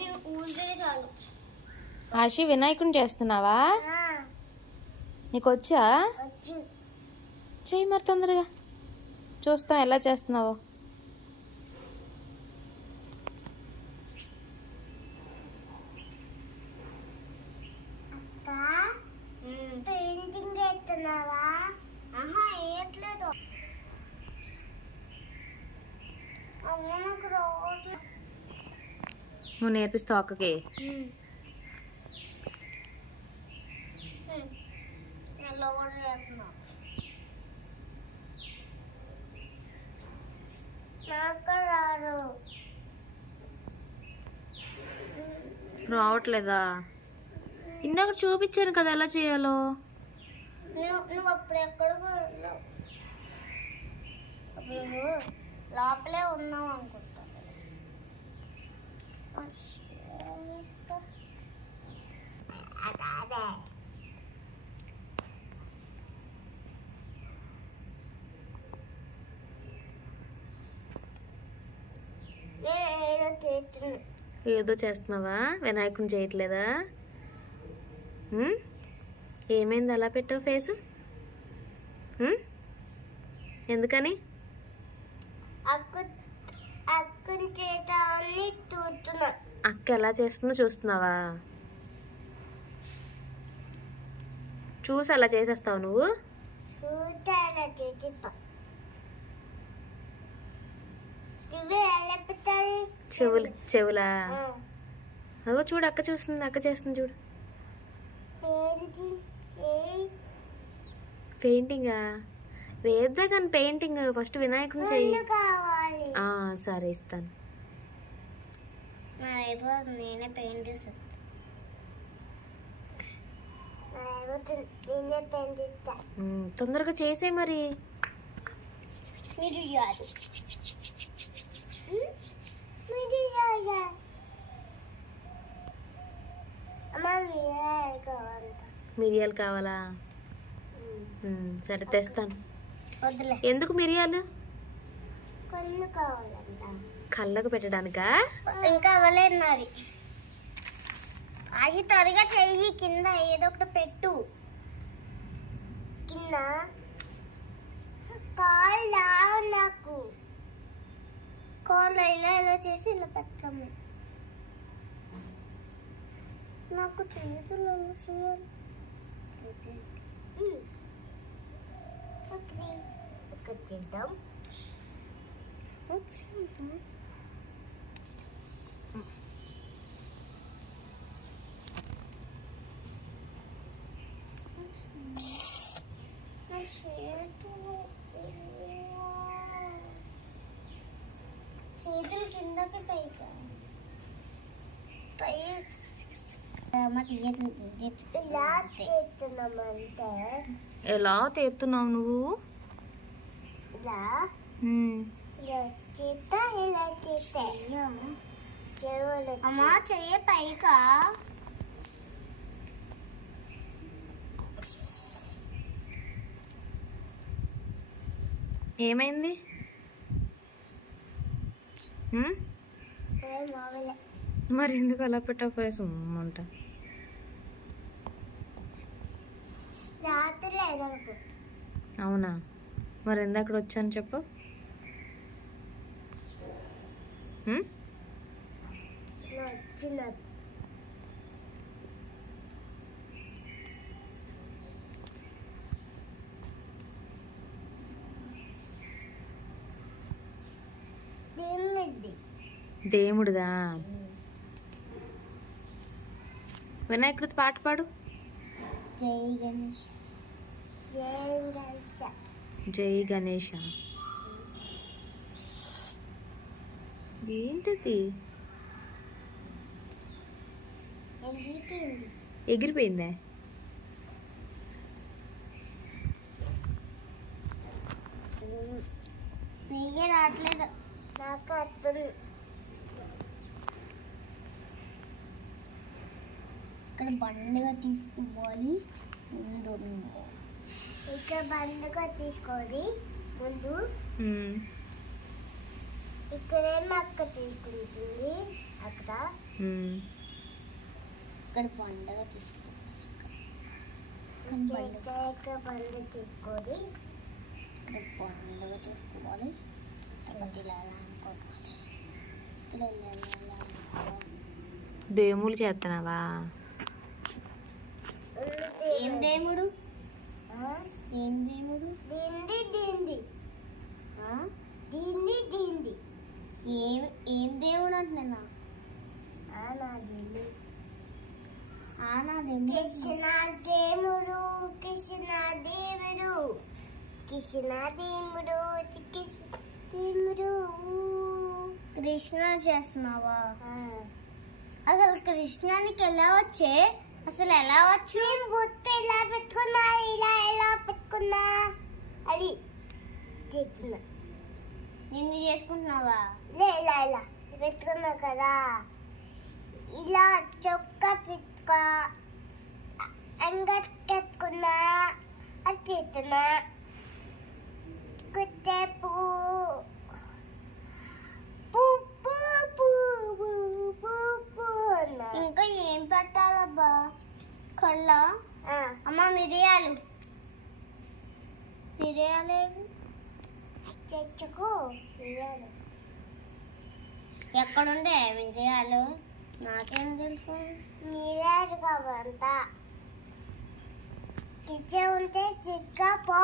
చాలు. ఆశి వినాయకుని చేస్తున్నావా? నీకు వచ్చా. చెయ్యి మరి తొందరగా. చూస్తాం ఎలా చేస్తున్నావో. అమ్మ నాకు రోడ్లు నువ్వు నేర్పిస్తావు అక్కకి. రావట్లేదా? ఇందాక చూపించాను కదా ఎలా చేయాలో. నువ్వు నువ్వు అప్పుడు ఎక్కడ లోపలే ఉన్నావు అనుకుంటా. ఏదో చేస్తున్నావా? వినాయకుని చేయట్లేదా? ఏమైంది? అలా పెట్టావు ఫేస్? ఎందుకని? చూస్తున్నా అక్క ఎలా చేస్తుందో చూస్తున్నావా? చూసి అలా చేసేస్తావు నువ్వు? చెవులు చెవులా? అగో చూడు అక్క చూస్తుంది అక్క చేస్తుంది చూడు. పెయింటింగ్ వేద్దా కానీ పెయింటింగ్ ఫస్ట్ వినాయకుని చెయ్యి. సరే ఇస్తాను. వైపు నేనే పెయింట్ చేస్తాను నేనే పెయింట్ చేస్తా తొందరగా చేసే మరి. మిరియాలు కావాలా? సరే తెస్తాను. వద్దులే. ఎందుకు మిరియాలు? కళ్ళు కావాలంట. కళ్ళకు పెట్టడానికా? ఇంకా అవ్వలేదు నాది. అది త్వరగా చెయ్యి కింద ఏదో ఒకటి పెట్టు. కింద. కాళ్ళ నాకు. కాళ్ళ ఇలా ఇలా చేసి ఇలా పెట్టాము నాకు చేతులు చేయాలి. ఒకటి ఒకటి చేద్దాం ఒకటి చేద్దాం నా చేతులు చేతులు కిందకి పైగా పై ఎలా తీస్తున్నావు నువ్వు? ఇలా. ఉమ్, ఇలా చేత ఇలా చేస్తే. అమ్మా చెయ్యి పైకా? ఏమైంది? మరి ఎందుకు అలా పెట్టావు ఫేస్ లేదనుకో అవునా? మరి ఎందాక వచ్చాను చెప్పు. ఉమ్, దేవుడిదా? వినాయకుడితో పాట పాడు. జై గణేష్. జై గణేష్. ఏంటది? ఎగిరిపోయిందే? నీకే రావట్లేదు. నాకు వస్తుంది ఇక్కడ బండిగా తీసుకోవాలి. ముందు ఇక్కడ బండిగా తీసుకోవాలి. ముందు ఉమ్, ఇక్కడేమో అక్క తీసుకుంటుంది. అక్కడ. ఇక్కడ పండగ తీసుకోవాలి. పండుగ తీసుకొని ఇక్కడ పండుగ చేసుకోవాలి తర్వాత ఇలా దేములు చేస్తున్నావా ఏం దేవుడు? ఏం దేవుడు? దీంది దీంది దీంది దీంది ఏం ఏం దేవుడు అంటున్నా కృష్ణ దేవుడు. కృష్ణ దేవుడు కృష్ణ దేవుడు. కృష్ణ దేవుడు కృష్ణ చేస్తున్నావా? అసలు కృష్ణానికి ఎలా వచ్చే? అసలు ఎలా వచ్చు? బొత్తు ఎలా పెట్టుకున్నా? ఇలా ఎలా పెట్టుకున్నా? అది చేస్తున్నా. నిన్ను చేసుకుంటున్నావా? లే ఇలా ఇలా. పెట్టుకున్నా కదా. ఇలా చొక్క పెట్టుకో. అంగట్ కట్టుకున్నా అది చేస్తున్నా. కొద్దిసేపు పూ పూ పూ పూ పూ పూ అన్నా. ఇంకా ఏం పెట్టాలబ్బా కళ్ళ అమ్మ మిరియాలు. మిరియాలు తెచ్చుకో మిరియాలు. ఎక్కడుండే మిరియాలు? నాకేం తెలుసు? మిరియాలు చిచ్చ ఉంటే చిక్క పో.